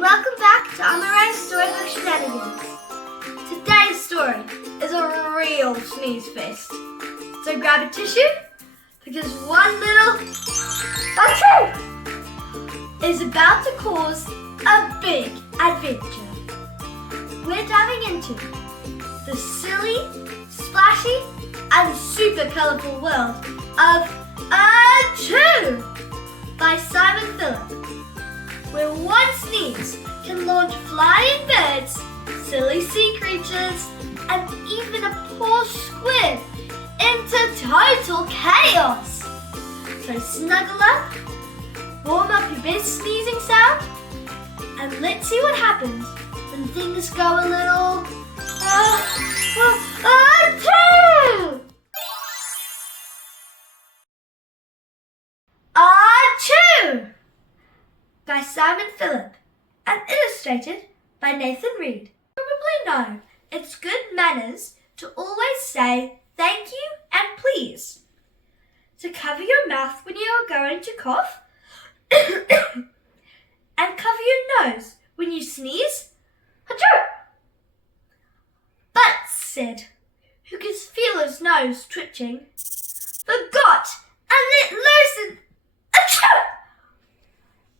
and welcome back to Amoré Storybook Shenanigans. Today's story is a real sneeze fest. So grab a tissue, because one little Achoo is about to cause a big adventure. We're diving into the silly, splashy, and super colourful world of Achoo by Simon Phillip, where one sneeze can launch flying birds, silly sea creatures, and even a poor squid into total chaos. So snuggle up, warm up your best sneezing sound, and let's see what happens when things go a little Achoo! Achoo! By Simon Phillip and illustrated by Nathan Reed. You probably know it's good manners to always say thank you and please. To cover your mouth when you are going to cough and cover your nose when you sneeze. Achoo! But Sid, who could feel his nose twitching, forgot and let loose an achoo!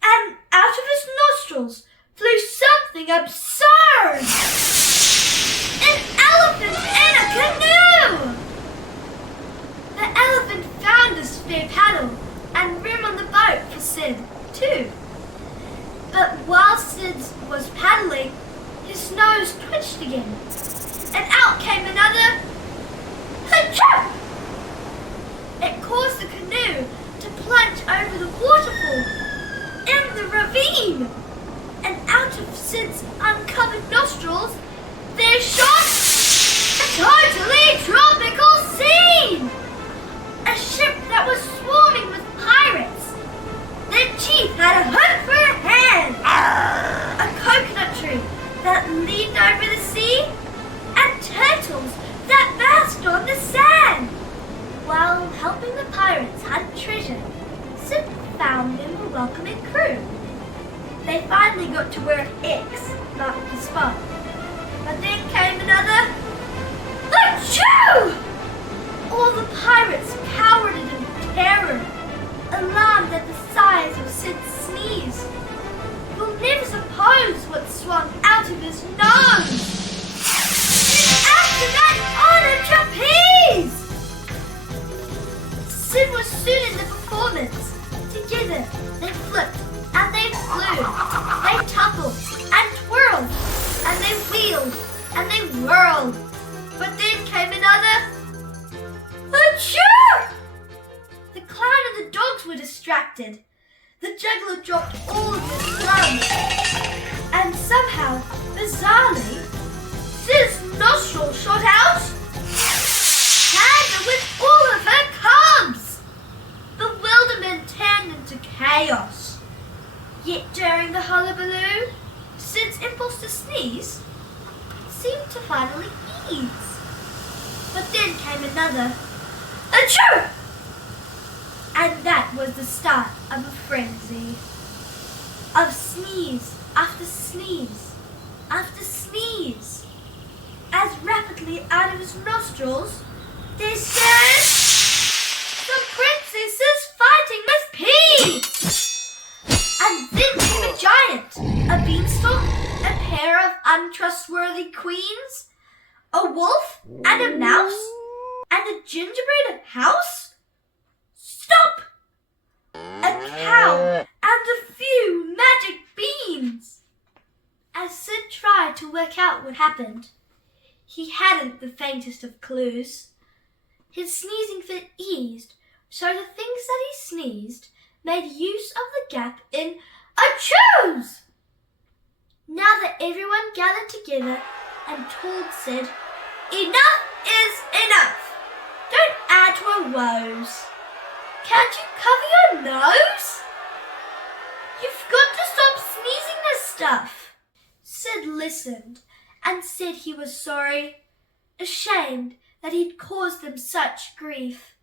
And out of his nostrils flew something absurd! An elephant in a canoe! The elephant found a spare paddle and room on the boat for Sid, too. But while Sid was paddling, his nose twitched again, and out came another achoo! It caused the canoe to plunge over the waterfall in the ravine, and out of Sid's uncovered nostrils there shot a totally tropical scene! A ship that was swarming with pirates. The chief had a hook for a hand, a coconut tree that leaned over the sea, and turtles that basked on the sand. While helping the pirates hunt treasure, Sid found them a welcoming crew. They finally got to where an X marked the spot. But then came another Achoo! All the pirates cowered in terror, alarmed at the size of Sid's sneeze. You'll never suppose what swung out of his nose. And after that, on a trapeze! Sid was soon in the performance. Together, they flipped and they flew. They toppled and twirled and they wheeled and they whirled. But then came another Achoo! The clown and the dogs were distracted. The juggler dropped all of his plums. And somehow, bizarrely, Sid's nostril shot out, tagged with all of her cubs. Bewilderment turned into chaos. Yet during the hullabaloo, Sid's impulse to sneeze seemed to finally ease. But then came another Achoo! And that was the start of a frenzy. Of sneeze after sneeze after sneeze. As rapidly out of his nostrils, there stirred some princesses fighting with peas. And then came a giant, a beanstalk, a pair of untrustworthy queens, a wolf and a mouse, and a gingerbread house? Stop! A cow and a few magic beans. As Sid tried to work out what happened, he hadn't the faintest of clues. His sneezing fit eased, so the things that he sneezed made use of the gap in Achoo's. Now that everyone gathered together and told Sid, enough is enough. Don't add to our woes. Can't you cover your nose? You've got to stop sneezing this stuff. Sid listened and said he was sorry, ashamed that he'd caused them such grief.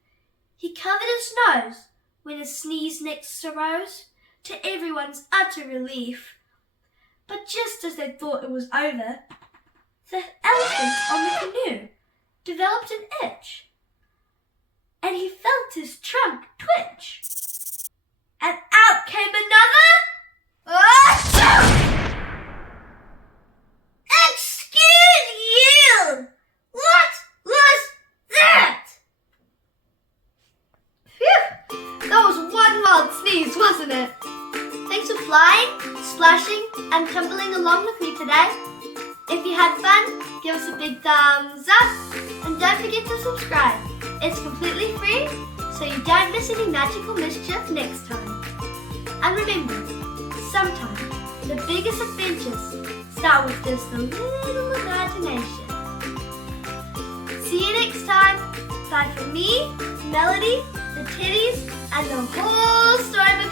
He covered his nose when a sneeze next arose, to everyone's utter relief. But just as they thought it was over, the elephant on the canoe developed an itch, and he felt his trunk twitch. And out came another Achoo! Excuse you! What was that? Phew! That was one wild sneeze, wasn't it? Thanks for flying, splashing, and tumbling along with me today. If you had fun, give us a big thumbs up, and don't forget to subscribe. It's completely free, so you don't miss any magical mischief next time. And remember, sometimes the biggest adventures start with just a little imagination. See you next time. Bye from me, Melody, the Teddies, and the whole Storybook